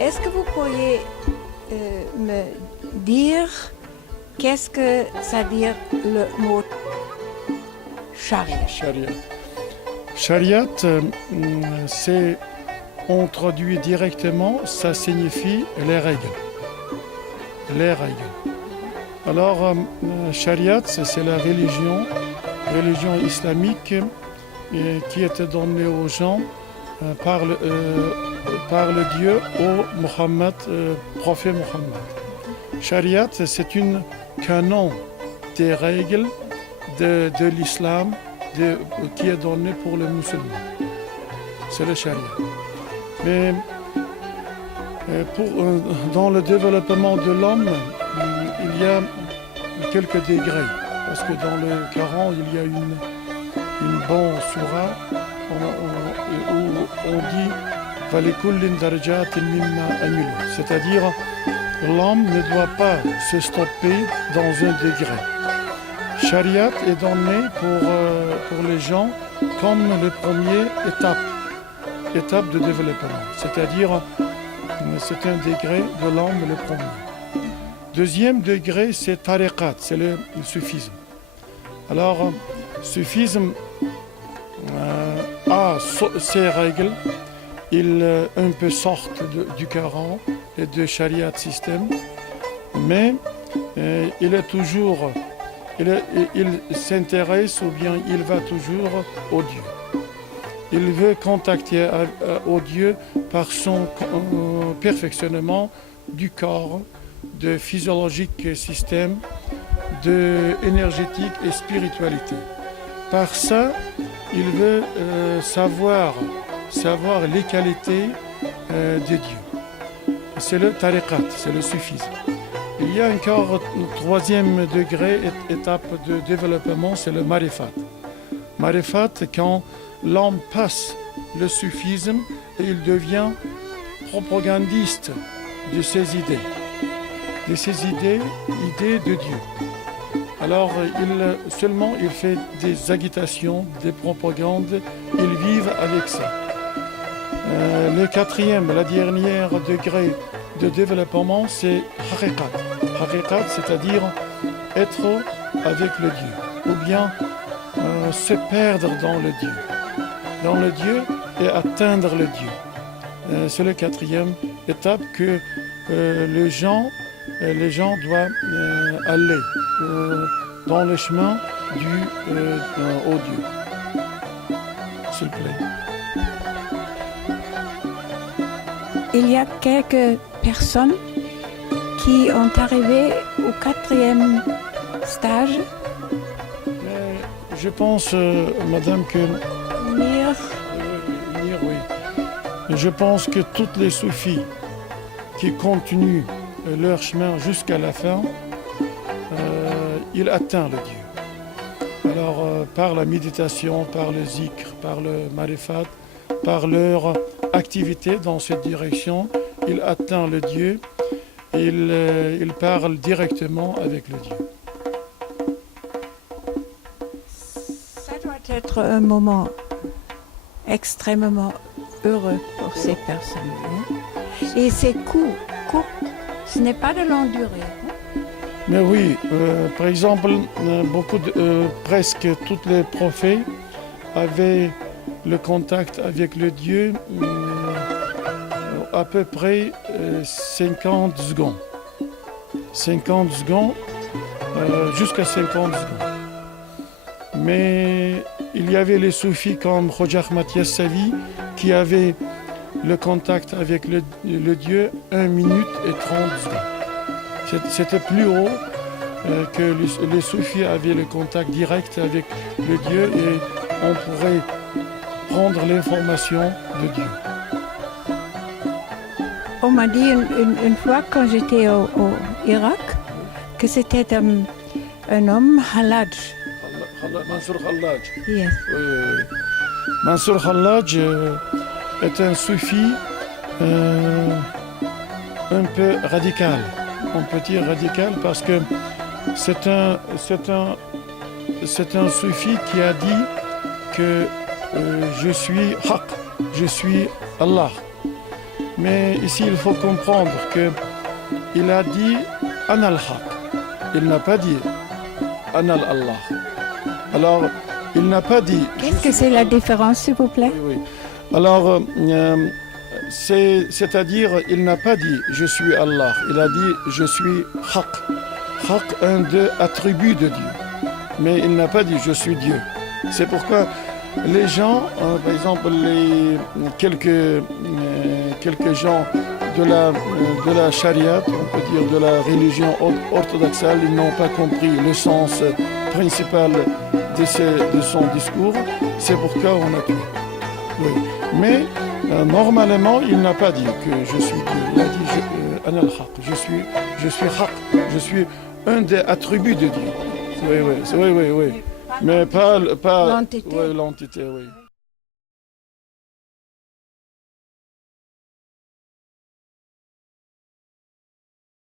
Est-ce que vous pourriez me dire qu'est-ce que ça veut dire le mot charia? Shariat, c'est, on traduit directement, ça signifie les règles. Les règles. Alors, Shariat, c'est la religion islamique qui était donnée aux gens par le Dieu au Mohammed, prophète Mohammed. Shariat, c'est une canon des règles de l'islam qui est donné pour les musulmans. C'est le Sharia. Mais dans le développement de l'homme, il y a quelques degrés. Parce que dans le Coran, il y a une bonne sourate où on dit Valikullin darajatin mimma amilu, c'est-à-dire l'homme ne doit pas se stopper dans un degré. Shariat est donné pour les gens comme le premier étape de développement, c'est-à-dire c'est un degré de l'homme le premier. Deuxième degré, c'est tariqat, c'est le soufisme. Alors, soufisme a ses règles, il un peu sortent du Coran et du Shariat système, mais il est toujours, il s'intéresse ou bien il va toujours au Dieu. Il veut contacter au Dieu par son perfectionnement du corps, de physiologique système, de énergétique et spiritualité. Par ça, il veut savoir les qualités de Dieu. C'est le tariqat, c'est le soufisme. Il y a encore un troisième degré, étape de développement, c'est le marifat. Marifat, quand l'homme passe le soufisme et il devient propagandiste de ses idées. De ses idées de Dieu. Alors, il fait des agitations, des propagandes, il vit avec ça. Le quatrième, la dernière degré de développement, c'est haqiqat. Haqiqat, c'est-à-dire être avec le Dieu, ou bien se perdre dans le Dieu et atteindre le Dieu. C'est la quatrième étape que les gens doivent aller dans le chemin au Dieu. S'il vous plaît. Il y a quelques personnes qui ont arrivé au quatrième stage. Mais je pense, madame, que... Venir, oui. Je pense que toutes les soufis qui continuent leur chemin jusqu'à la fin, ils atteignent le Dieu. Alors, par la méditation, par le zikr, par le marifat, par leur activité dans cette direction, ils atteignent le Dieu, ils parlent directement avec le Dieu. ça doit être un moment extrêmement heureux pour ces personnes. Et c'est court, ce n'est pas de longue durée. Mais oui, par exemple, presque tous les prophètes avaient le contact avec le Dieu à peu près 50 secondes. 50 secondes, jusqu'à 50 secondes. Mais il y avait les soufis comme Khoja Ahmad Yassavi qui avaient le contact avec le Dieu 1 minute et 30 secondes. C'était plus haut que les soufis avaient le contact direct avec le Dieu et on pourrait prendre l'information de Dieu. On m'a dit une fois quand j'étais au Irak que c'était un homme Hallaj. Mansour Hallaj. Yes. Oui. Mansour Hallaj est un soufi un peu radical. On peut dire radical parce que c'est un soufi qui a dit que je suis Haq, je suis Allah. Mais ici, il faut comprendre qu'il a dit Anal Haq. Il n'a pas dit Anal Allah. Alors, il n'a pas dit. Qu'est-ce que c'est la différence, s'il vous plaît? Oui, oui. Alors, c'est-à-dire, il n'a pas dit je suis Allah. Il a dit je suis Haq. Haq, un des attributs de Dieu. Mais il n'a pas dit je suis Dieu. C'est pourquoi les gens, par exemple, quelques gens de la charia, on peut dire de la religion orthodoxe, ils n'ont pas compris le sens principal de son discours. C'est pourquoi on a tué. Oui. Mais normalement, il n'a pas dit que je suis Dieu. Il a dit Ana al-Haq. Je suis Haq. Je suis un des attributs de Dieu. Oui. Mais pas l'entité. Oui, l'entité, oui.